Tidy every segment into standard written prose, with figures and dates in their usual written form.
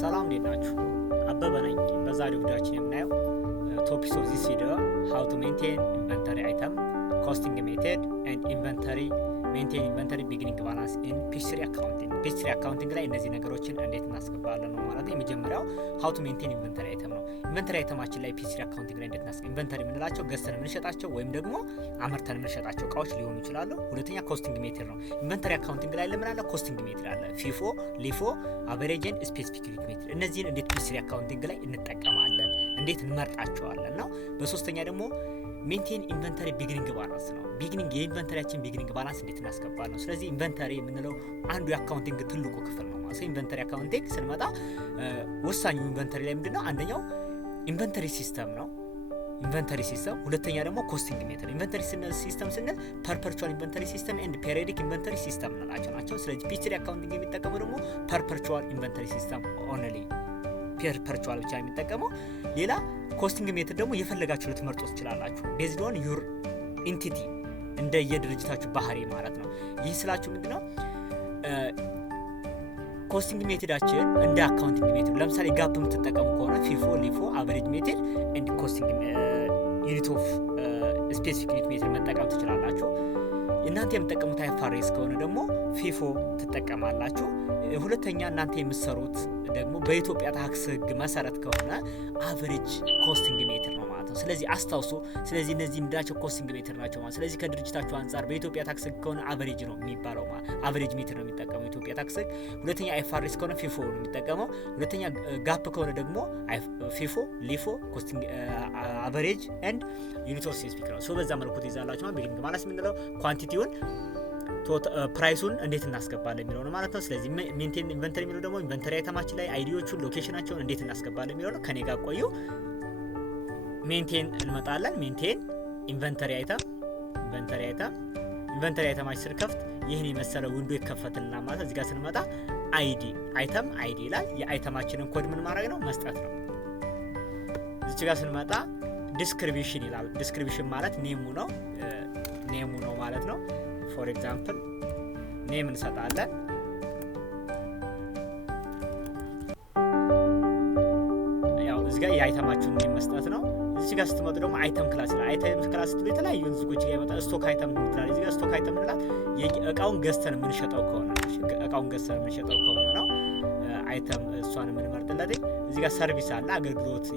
ሰላም እንዴት ናችሁ? አበበ ነኝ። በዛሬው ቪዲዮአችን የምናየው ቶፒክስ ኦፍ ዚስ ቪዲዮ ሃው ቱ ሜንቴን ኢንቨንተሪ አይተም ኮስቲንግ ሜተድ ኤንድ ኢንቨንተሪ ሜንቴን ኢንቨንተሪ ቢጊኒንግ ባላንስ ኢን ፒችሪ አካውንቲንግ። ፒችሪ አካውንቲንግ ላይ እነዚህ ነገሮችን እንዴት እናስገባለን ነው ማለት ነው። የመጀመሪያው ሃው ቱ ሜንቴን ኢንቨንተሪ አይተም ነው። ኢንቨንተሪ አይተማችን ላይ ፒችሪ አካውንቲንግ ላይ እንዴት እናስገባ ኢንቨንተሪ የምንላቸው ገዝተን የምንሸጣቸው ወይም ደግሞ አመርተን የምንሸጣቸው እቃዎች ሊሆኑ ይችላሉ። ሁለተኛ ኮስቲንግ ሜተድ ነው። ኢንቨንተሪ አካውንቲንግ ላይ ለምን አለ? ኮስቲንግ ሜተድ አለ። ፊፎ፣ ሊፎ፣ አቨሬጅ ኤንድ ስፔሲፊክ ዩኒት ሜተድ። እነዚህን እንዴት ፒችሪ አካውንቲንግ ላይ እንጠቀማለን፣ እንዴት እንመርጣቸዋለን ነው። በሶስተኛ ደግሞ ሜንቴን ኢንቨንተሪ ቢጊኒንግ ባላንስ ነው። ቢጊኒንግ የኢንቨንተሪያችን ቢጊኒንግ ባላንስ እንዴት እናስገባለን ነው። ስለዚህ ኢንቨንተሪ የምንለው አንዱ የአካውንቲንግ ትልቁ ክፍል ነው ማለት ነው። ኢንቨንተሪ አካውንቲንግ ስንመጣ ወሳኙ ኢንቨንተሪ ላይ ምንድነው? አንደኛው ኢንቨንተሪ ሲስተም ነው። ኢንቨንተሪ ሲስተም። ሁለተኛ ደግሞ ኮስቲንግ ሜተድ። ኢንቨንተሪ ሲስተም ስንል ፐርፐቹዋል ኢንቨንተሪ ሲስተም ኤንድ ፔሪዮዲክ ኢንቨንተሪ ሲስተም ናቸው። ስለዚህ ፒችሪ አካውንቲንግ የሚጠቀመው ደግሞ ፐርፐቹዋል ኢንቨንተሪ ሲስተም ኦንሊ ፐርፐቹዋል ብቻ የሚጠቀመው። ሌላ ኮስቲንግ ሜተድ ደግሞ የፈለጋችሁ ልትመርጡ ትችላላችሁ ቤዝድ ኦን ዩር ኢንቲቲ እንደ የድርጅታችሁ ባህሪ ማለት ነው። ይህ ስላችሁ ምንድነው? ኮስቲንግ ሜተዳችን እንደ አካውንቲንግ ሜተድ ለምሳሌ ጋፕ የምትጠቀሙ ከሆነ ፊፎ፣ ሊፎ፣ አቨሬጅ ሜተድ ኤንድ ኮስቲንግ ዩኒት ኦፍ ስፔሲፊክ ዩኒት ሜተድ መጠቀም ትችላላችሁ። እናንተ የምትጠቀሙት አይፋሬስ ከሆነ ደግሞ ፊፎ ትጠቀማላችሁ። ሁለተኛ እናንተ የምትሰሩት ደግሞ በኢትዮጵያ ታክስ ሕግ መሰረት ከሆነ አቨሬጅ ኮስቲንግ ሜተድ ነው ማለት ነው። ስለዚህ አስታውሱ። ስለዚህ እነዚህ ምንድናቸው? ኮስቲንግ ሜተድ ናቸው ማለት። ስለዚህ ከድርጅታችሁ አንጻር በኢትዮጵያ ታክስ ሕግ ከሆነ አቨሬጅ ነው የሚባለው ማለት አቨሬጅ ሜተድ ነው የሚጠቀመው ኢትዮጵያ ታክስ ሕግ። ሁለተኛ አይፋሬስ ከሆነ ፊፎ ነው የሚጠቀመው። ሁለተኛ ጋፕ ከሆነ ደግሞ ፊፎ፣ ሊፎ፣ ኮስቲንግ አቨሬጅ ኤንድ ዩኒት ኦፍ ስፔሲፊክ ነው። ሶ በዛ መልኩ ትይዛላችሁ ማለት ቢሊንግ ማለት የምንለው ኳንቲቲውን ፕራይሱን እንዴት እናስገባለን የሚለው ነው ማለት ነው። ስለዚህ ሜንቴን ኢንቨንተሪ የሚለው ደግሞ ኢንቨንተሪ አይተማችን ላይ አይዲዎቹን ሎኬሽናቸውን እንዴት እናስገባለን የሚለው ነው። ከኔ ጋር ቆዩ። ሜንቴን እንመጣለን። ሜንቴን ኢንቨንተሪ አይተማችን ስንከፍት ይህን የመሰለ ዊንዶ ይከፈትልና ማለት እዚህ ጋር ስንመጣ አይዲ አይተም አይዲ ይላል። የአይተማችንን ኮድ ምን ማድረግ ነው? መስጠት ነው። እዚህ ጋር ስንመጣ ዲስክሪፕሽን ይላል። ዲስክሪፕሽን ማለት ኔሙ ነው ማለት ነው። ፎር ኤግዛምፕል ኔም እንሰጣለን። ያው እዚህ ጋር የአይተማችሁን ኔም መስጠት ነው። እዚህ ጋር ስትመጡ ደግሞ አይተም ክላስ ይላል። አይተም ክላስ ስትሉ የተለያዩ ዝጎች ጋር ይመጣል። ስቶክ አይተም እንላለን። እዚህ ጋር ስቶክ አይተም እንላለን። እቃውን ገዝተን የምንሸጠው ከሆነ ነው አይተም እሷን የምንመርጥለት። እዚህ ጋር ሰርቪስ አለ።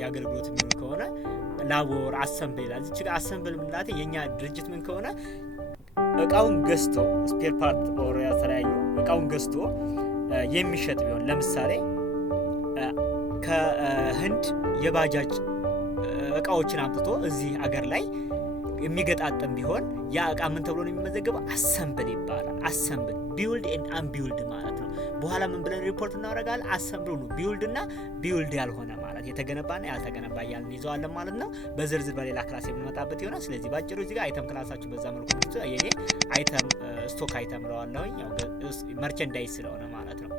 የአገልግሎት የሚሆን ከሆነ ላቦር አሰምብል ይላል። እዚህ ጋር አሰምብል የምንላት የኛ ድርጅት ምን ከሆነ እቃውን ገዝቶ ስፔር ፓርት ኦር የተለያዩ እቃውን ገዝቶ የሚሸጥ ቢሆን ለምሳሌ ከህንድ የባጃጅ እቃዎችን አምጥቶ እዚህ አገር ላይ የሚገጣጠም ቢሆን ያ እቃ ምን ተብሎ ነው የሚመዘገበው? አሰምብል ይባላል። አሰምብል ቢውልድ ኤንድ አንቢውልድ ማለት ነው። በኋላ ምን ብለን ሪፖርት እናደርጋለን? አሰምብሉ ነው ቢውልድ እና ቢውልድ ያልሆነ ማለት የተገነባና ያልተገነባ እያልን ይዘዋለን ማለት ነው። በዝርዝር በሌላ ክላስ የምንመጣበት ይሆናል። ስለዚህ ባጭሩ እዚህ ጋር አይተም ክላሳችሁ በዛ መልኩ ነው። የኔ አይተም ስቶክ አይተም ለዋለሁኝ ያው መርቸንዳይዝ ስለሆነ ማለት ነው።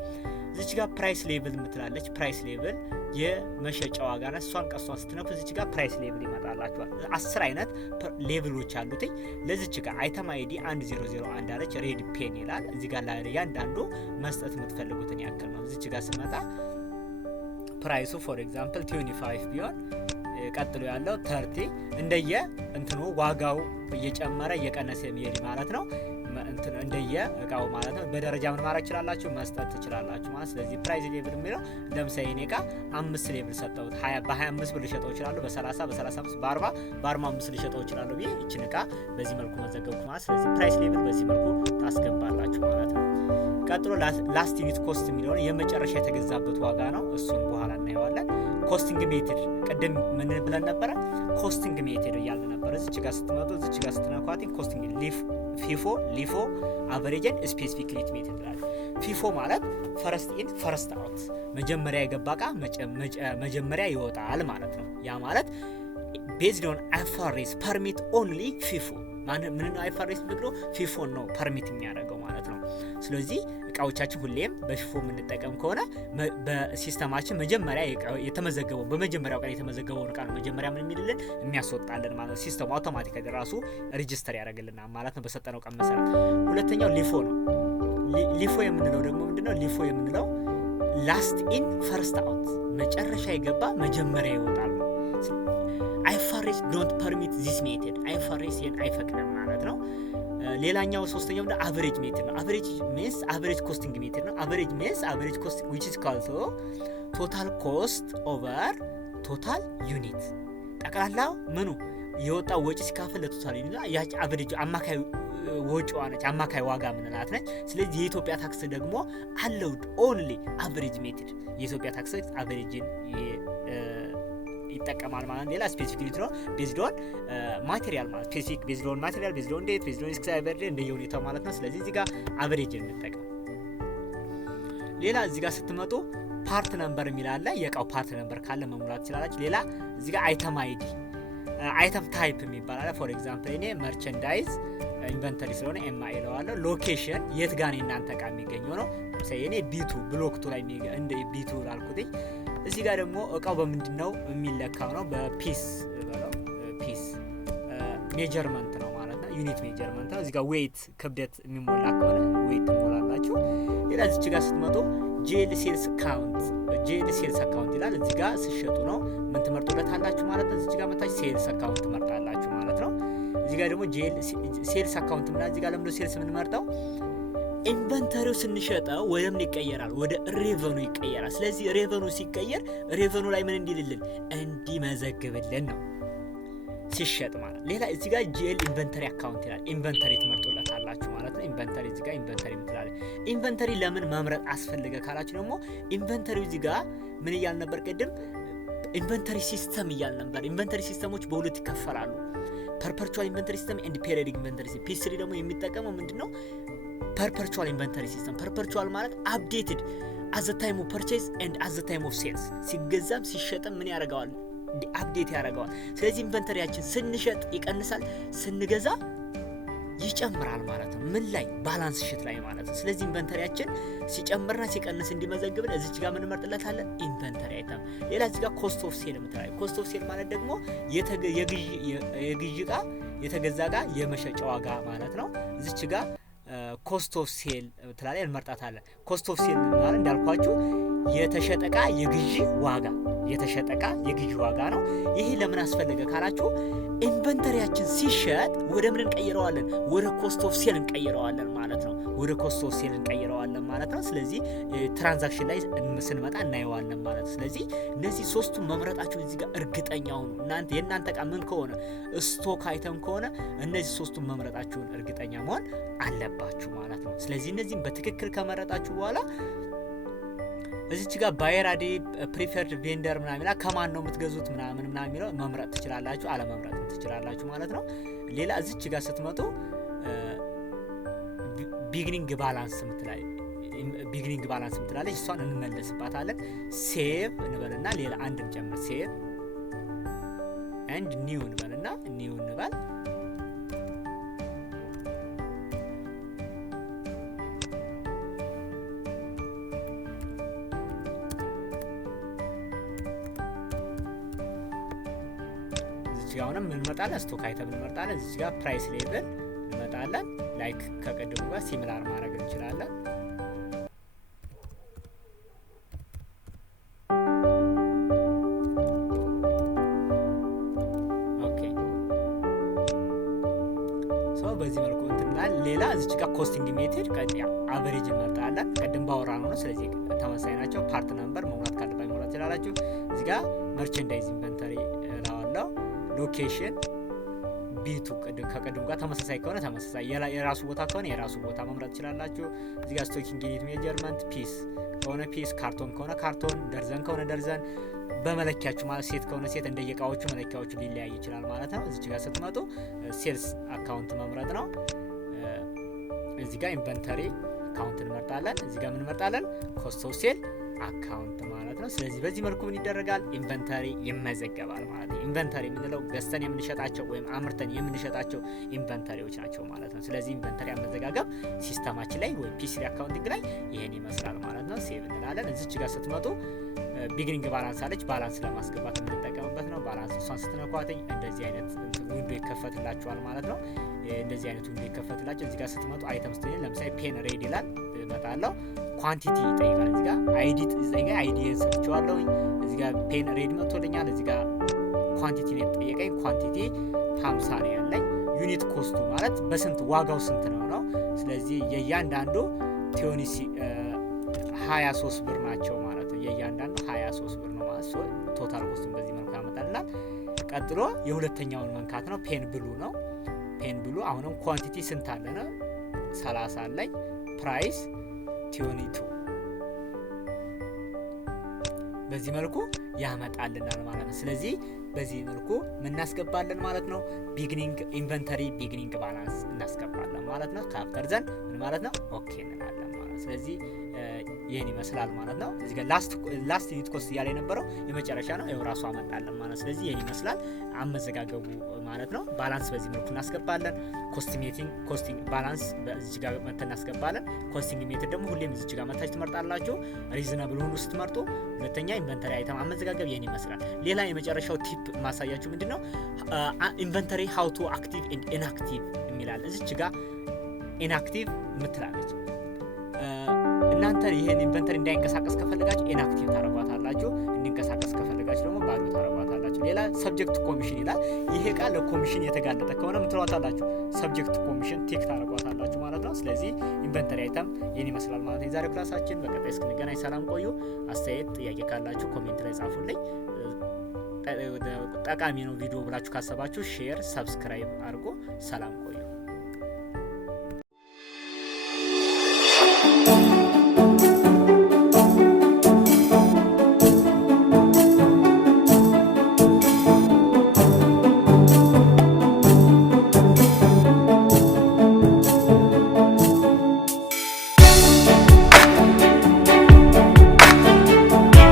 እዚህ ጋር ፕራይስ ሌቭል የምትላለች። ፕራይስ ሌቭል የመሸጫ ዋጋ ነው። እሷን ቀሷን ስትነኩ እዚህ ጋር ፕራይስ ሌቭል ይመጣላችኋል። 10 አይነት ሌቭሎች አሉት። ለዚች ጋር አይተም አይዲ 1001 አለች። ሬድ ፔን ይላል። እዚህ ጋር ለእያንዳንዱ መስጠት የምትፈልጉትን ያክል ነው። እዚህ ጋር ስመጣ ፕራይሱ ፎር ኤግዛምፕል 25 ቢሆን ቀጥሎ ያለው 30 እንደየ እንትኑ ዋጋው እየጨመረ እየቀነሰ የሚሄድ ማለት ነው። እንደየ እቃው ማለት ነው። በደረጃ ምን ማድረግ ትችላላችሁ? መስጠት ትችላላችሁ ማለት። ስለዚህ ፕራይስ ሌቭል የሚለው ለምሳሌ እኔ እቃ 5 ሌቭል ሰጠሁት። በ25 ብር ልሸጠው እችላለሁ። በ30 በ35 በ45 ልሸጠው እችላለሁ ብዬ እችን እቃ በዚህ መልኩ መዘገብኩ ማለት። ስለዚህ ፕራይስ ሌቭል በዚህ መልኩ ታስገባላችሁ ማለት ነው። ቀጥሎ ላስት ዩኒት ኮስት የሚለውን የመጨረሻ የተገዛበት ዋጋ ነው። እሱን በኋላ እናየዋለን። ኮስቲንግ ሜተድ ቅድም ምን ብለን ነበረ? ኮስቲንግ ሜተድ እያልን ነበር። እዚች ጋር ስትመጡ እዚች ጋር ስትነኳት ኮስቲንግ ፊፎ፣ ሊፎ፣ አቨሬጅ ኤንድ ስፔሲፊክ ዩኒት ሜተድ ይላል። ፊፎ ማለት ፈረስት ኢን ፈረስት አውት፣ መጀመሪያ የገባ እቃ መጀመሪያ ይወጣል ማለት ነው። ያ ማለት ቤዝድ ኦን አይፋሬስ ፐርሚት ኦንሊ ፊፎ ምን ነው? አይፋሬስ ብሎ ፊፎ ነው ፐርሚት የሚያደርገው ማለት ነው። ስለዚህ እቃዎቻችን ሁሌም በፊፎ የምንጠቀም ከሆነ በሲስተማችን መጀመሪያ የተመዘገበው በመጀመሪያው ቀን የተመዘገበውን እቃ ነው መጀመሪያ ምን የሚልልን የሚያስወጣልን ማለት ነው። ሲስተሙ አውቶማቲካሊ ራሱ ሬጂስተር ያደርግልናል ማለት ነው በሰጠነው ቀን መሰረት። ሁለተኛው ሊፎ ነው። ሊፎ የምንለው ደግሞ ምንድነው? ሊፎ የምንለው ላስት ኢን ፈርስት አውት፣ መጨረሻ የገባ መጀመሪያ ይወጣል። አይፋሬስ ዶንት ፐርሚት ዚስ ሜተድ፣ አይፋሬስ ይህን አይፈቅድም ማለት ነው። ሌላኛው ሶስተኛው ደግሞ አቨሬጅ ሜትድ ነው። አቨሬጅ ሜንስ አቨሬጅ ኮስቲንግ ሜትድ ነው። አቨሬጅ ሜንስ አቨሬጅ ኮስቲንግ which is called ቶታል ኮስት ኦቨር ቶታል ዩኒት። ጠቅላላ ምኑ የወጣው ወጪ ሲካፈል ለቶታል ዩኒት ያቺ አቨሬጅ አማካይ ወጪዋ ነች፣ አማካይ ዋጋ ምንላት ነች። ስለዚህ የኢትዮጵያ ታክስ ደግሞ አለውድ ኦንሊ አቨሬጅ ሜትድ፣ የኢትዮጵያ ታክስ አቨሬጅን ይጠቀማል ማለት ነው። ሌላ ስፔሲፊክ ዩኒት ነው ቤዝድ ኦን ማቴሪያል ማለት ስፔሲፊክ ቤዝድ ኦን ማቴሪያል፣ ቤዝድ ኦን ዴት፣ ቤዝድ ኦን ኤክስፓየርድ እንደየሁኔታው ማለት ነው። ስለዚህ እዚህ ጋር አቨሬጅን እንጠቀም። ሌላ እዚህ ጋር ስትመጡ ፓርት ነምበር የሚል አለ። የእቃው ፓርት ነምበር ካለ መሙላት ትችላላችሁ። ሌላ እዚህ ጋር አይተም አይዲ፣ አይተም ታይፕ የሚባል አለ። ፎር ኤግዛምፕል እኔ መርቸንዳይዝ ኢንቨንተሪ ስለሆነ ኤምአይ እለዋለሁ። ሎኬሽን የት ጋር ነው እናንተ እቃ የሚገኘው ነው። ለምሳሌ እኔ ቢቱ ብሎክቱ ላይ እንደ ቢቱ ላልኩትኝ። እዚህ ጋር ደግሞ እቃው በምንድን ነው የሚለካው ነው? በፒስ በለው፣ ፒስ ሜጀርመንት ነው ማለት ነው። ዩኒት ሜጀርመንት ነው። እዚህ ጋር ዌይት ክብደት የሚሞላ ከሆነ ዌይት ትሞላላችሁ። ሌላ እዚች ጋር ስትመጡ ጄል ሴልስ አካውንት ይላል። እዚህ ጋር ስሸጡ ነው ምን ትመርጡለታላችሁ ማለት ነው። እዚህ ጋር መታች ሴልስ አካውንት ትመርጣላችሁ ማለት ነው። እዚህ ጋር ደግሞ ሴልስ አካውንት ምናምን እዚህ ጋር ለምንድነው ሴልስ የምንመርጠው? ኢንቨንተሪው ስንሸጠው ወደ ምን ይቀየራል? ወደ ሬቨኑ ይቀየራል። ስለዚህ ሬቨኑ ሲቀየር ሬቨኑ ላይ ምን እንዲልልን? እንዲመዘግብልን ነው ሲሸጥ ማለት። ሌላ እዚህ ጋር ጂኤል ኢንቨንተሪ አካውንት ይላል። ኢንቨንተሪ ትመርጡለታላችሁ ማለት ነው። ኢንቨንተሪ እዚህ ጋር ኢንቨንተሪ ምትላለች። ኢንቨንተሪ ለምን መምረጥ አስፈልገ ካላችሁ ደግሞ ኢንቨንተሪው እዚህ ጋር ምን እያል ነበር ቅድም? ኢንቨንተሪ ሲስተም እያል ነበር። ኢንቨንተሪ ሲስተሞች በሁለት ይከፈላሉ። ፐርፐርቹዋል ኢንቨንተሪ ሲስተም ኤንድ ፔሪዮዲክ ኢንቨንተሪ ሲስተም። ፒ3 ደግሞ የሚጠቀመው ምንድነው? ፐርፐርቹዋል ኢንቨንተሪ ሲስተም። ፐርፐርቹዋል ማለት አፕዴትድ አት ዘ ታይም ኦፍ ፐርቼዝ ኤንድ አት ዘ ታይም ኦፍ ሴልስ፣ ሲገዛም ሲሸጥም ምን ያደርገዋል? አፕዴት ያደርገዋል። ስለዚህ ኢንቨንተሪያችን ስንሸጥ ይቀንሳል፣ ስንገዛ ይጨምራል ማለት ነው። ምን ላይ? ባላንስ ሽት ላይ ማለት ነው። ስለዚህ ኢንቨንተሪያችን ሲጨምርና ሲቀንስ እንዲመዘግብን እዚች ጋር ምን እንመርጥለታለን? ኢንቨንተሪ አይተም። ሌላ እዚህ ጋር ኮስት ኦፍ ሴል የምትላለች። ኮስት ኦፍ ሴል ማለት ደግሞ የግዢ እቃ የተገዛ እቃ የመሸጫ ዋጋ ማለት ነው። እዚች ጋር ኮስት ኦፍ ሴል ትላለች፣ እንመርጣታለን። ኮስት ኦፍ ሴል ማለት እንዳልኳችሁ የተሸጠ እቃ የግዢ ዋጋ ነው። ይሄ ለምን አስፈለገ ካላችሁ ኢንቨንተሪያችን ሲሸጥ ወደ ምን እንቀይረዋለን? ወደ ኮስት ኦፍ ሴል እንቀይረዋለን ማለት ነው። ስለዚህ ትራንዛክሽን ላይ ስንመጣ እናየዋለን ማለት ነው። ስለዚህ እነዚህ ሶስቱን መምረጣችሁን እዚህ ጋር እርግጠኛ ሁኑ። የእናንተ እቃ ምን ከሆነ ስቶክ አይተም ከሆነ እነዚህ ሶስቱን መምረጣችሁን እርግጠኛ መሆን አለባችሁ ማለት ነው። ስለዚህ እነዚህም በትክክል ከመረጣችሁ በኋላ እዚች ጋር ባየር አዲ ፕሪፈርድ ቬንደር ምናምን ይላል። ከማን ነው የምትገዙት ምናምን የሚለው መምረጥ ትችላላችሁ፣ አለመምረጥ ትችላላችሁ ማለት ነው። ሌላ እዚች ጋር ስትመጡ ቢግኒንግ ባላንስ ምትላለች፣ እሷን እንመለስባታለን። ሴቭ እንበልና ሌላ አንድ እንጨምር። ሴቭ ኤንድ ኒው እንበልና ኒው እንበል። አሁንም እንመጣለን፣ ስቶክ አይተም እንመርጣለን። እዚህ ጋር ፕራይስ ሌቭል እንመጣለን። ላይክ ከቀደሙ ጋር ሲሚላር ማድረግ እንችላለን። ኦኬ ሶ በዚህ መልኩ እንትናል። ሌላ እዚህ ጋር ኮስቲንግ ሜትድ ቀጥያ አቨሬጅ እንመርጣለን። ቀደም ባወራ ነው፣ ስለዚህ ተመሳሳይ ናቸው። ፓርት ነምበር መሙላት ካለባችሁ መሙላት ትችላላችሁ። እዚህ ጋር መርቸንዳይዝ ኢንቨንተሪ እላዋለሁ። ሎኬሽን ቢቱ ከቀደሙ ጋር ተመሳሳይ ከሆነ ተመሳሳይ፣ የራሱ ቦታ ከሆነ የራሱ ቦታ መምረጥ ትችላላችሁ። እዚህ ጋር ስቶኪንግ ዩኒት ሜጀርመንት፣ ፒስ ከሆነ ፒስ፣ ካርቶን ከሆነ ካርቶን፣ ደርዘን ከሆነ ደርዘን፣ በመለኪያችሁ ማለት ሴት ከሆነ ሴት፣ እንደየቃዎቹ መለኪያዎቹ ሊለያይ ይችላል ማለት ነው። እዚህ ጋር ስትመጡ ሴልስ አካውንት መምረጥ ነው። እዚህ ጋር ኢንቨንተሪ አካውንት እንመርጣለን። እዚህ ጋር ምን እንመርጣለን? ኮስት ኦፍ ሴል አካውንት ማለት ነው። ስለዚህ በዚህ መልኩ ምን ይደረጋል? ኢንቨንተሪ ይመዘገባል ማለት ነው። ኢንቨንተሪ የምንለው ገዝተን የምንሸጣቸው ወይም አምርተን የምንሸጣቸው ኢንቨንተሪዎች ናቸው ማለት ነው። ስለዚህ ኢንቨንተሪ አመዘጋገብ ሲስተማችን ላይ ወይም ፒ3 አካውንቲንግ ላይ ይሄን ይመስላል ማለት ነው። ሴቭ እንላለን። እዚች ጋር ስትመጡ ቢግኒንግ ባላንስ አለች። ባላንስ ለማስገባት የምንጠቀምበት ነው። ባላንስ እሷን ስትነኳትኝ እንደዚህ አይነት ዊንዶ ይከፈትላችኋል ማለት ነው። እንደዚህ አይነት ዊንዶ ይከፈትላችሁ። እዚህ ጋር ስትመጡ አይተም ስትል ለምሳሌ ፔን ሬድ ይላል። እመጣለሁ። ኳንቲቲ ይጠይቃል። እዚህ ጋር አይዲ ይጠይቃል። አይዲ ሰጥቼዋለሁ። እዚህ ጋር ፔን ሬድ መጥቶልኛል። እዚህ ጋር ኳንቲቲ ነው የተጠየቀኝ። ኳንቲቲ 50 ነው ያለኝ። ዩኒት ኮስቱ ማለት በስንት ዋጋው ስንት ነው። ስለዚህ የእያንዳንዱ 23 ብር ናቸው ማለት ነው። የእያንዳንዱ 23 ብር ነው ማለት ነው። ቶታል ኮስቱን በዚህ መልኩ ያመጣልናል። ቀጥሎ የሁለተኛውን መንካት ነው። ፔን ብሉ ነው። ፔን ብሉ አሁንም ኳንቲቲ ስንት አለ ነው 30 አለኝ። ፕራይስ 22 በዚህ መልኩ ያመጣልናል ማለት ነው። ስለዚህ በዚህ መልኩ እናስገባለን ማለት ነው። ቢግኒንግ ኢንቨንተሪ ቢግኒንግ ባላንስ እናስገባለን ማለት ነው። ካፍተር ዘን ምን ማለት ነው ኦኬ እንላለን ማለት ነው። ስለዚህ ይሄን ይመስላል ማለት ነው። እዚህ ጋር ላስት ዩኒት ኮስት እያለ የነበረው የመጨረሻ ነው። ይኸው ራሱ አመጣለን ማለት ነው። ስለዚህ ይሄን ይመስላል አመዘጋገቡ ማለት ነው። ባላንስ በዚህ መልኩ እናስገባለን። ኮስቲንግ ባላንስ በዚህ ጋር መተን እናስገባለን። ኮስቲንግ ሜትድ ደግሞ ሁሌም እዚህ ጋር መታች ትመርጣላችሁ። ሪዝናብል ሆኖ ስትመርጡ። ሁለተኛ ኢንቨንተሪ አይተም አመዘጋገብ ይሄን ይመስላል። ሌላ የመጨረሻው ቲፕ ማሳያችሁ ምንድነው ኢንቨንተሪ ሃው ቱ አክቲቭ ኤንድ ኢንአክቲቭ የሚላል እዚህ ጋር ኢንአክቲቭ ምትላለች። እናንተ ይሄን ኢንቨንተሪ እንዳይንቀሳቀስ ከፈለጋችሁ ኢንአክቲቭ ታረጋታላችሁ። እንዲንቀሳቀስ ከፈለጋችሁ ደግሞ ባዶ ታረጋታላችሁ። ሌላ ሰብጀክት ኮሚሽን ይላል። ይሄ ቃል ለኮሚሽን የተጋለጠ ከሆነ ምን ትሏታላችሁ? ሰብጀክት ኮሚሽን ቲክ ታረጋታላችሁ ማለት ነው። ስለዚህ ኢንቨንተሪ አይተም ይሄን ይመስላል ማለት ነው። የዛሬው ክላሳችን በቀጣይ እስክንገናኝ ሰላም ቆዩ። አስተያየት ጥያቄ ካላችሁ ኮሜንት ላይ ጻፉልኝ። ጠቃሚ ነው ቪዲዮ ብላችሁ ካሰባችሁ ሼር፣ ሰብስክራይብ አድርጎ ሰላም ቆዩ።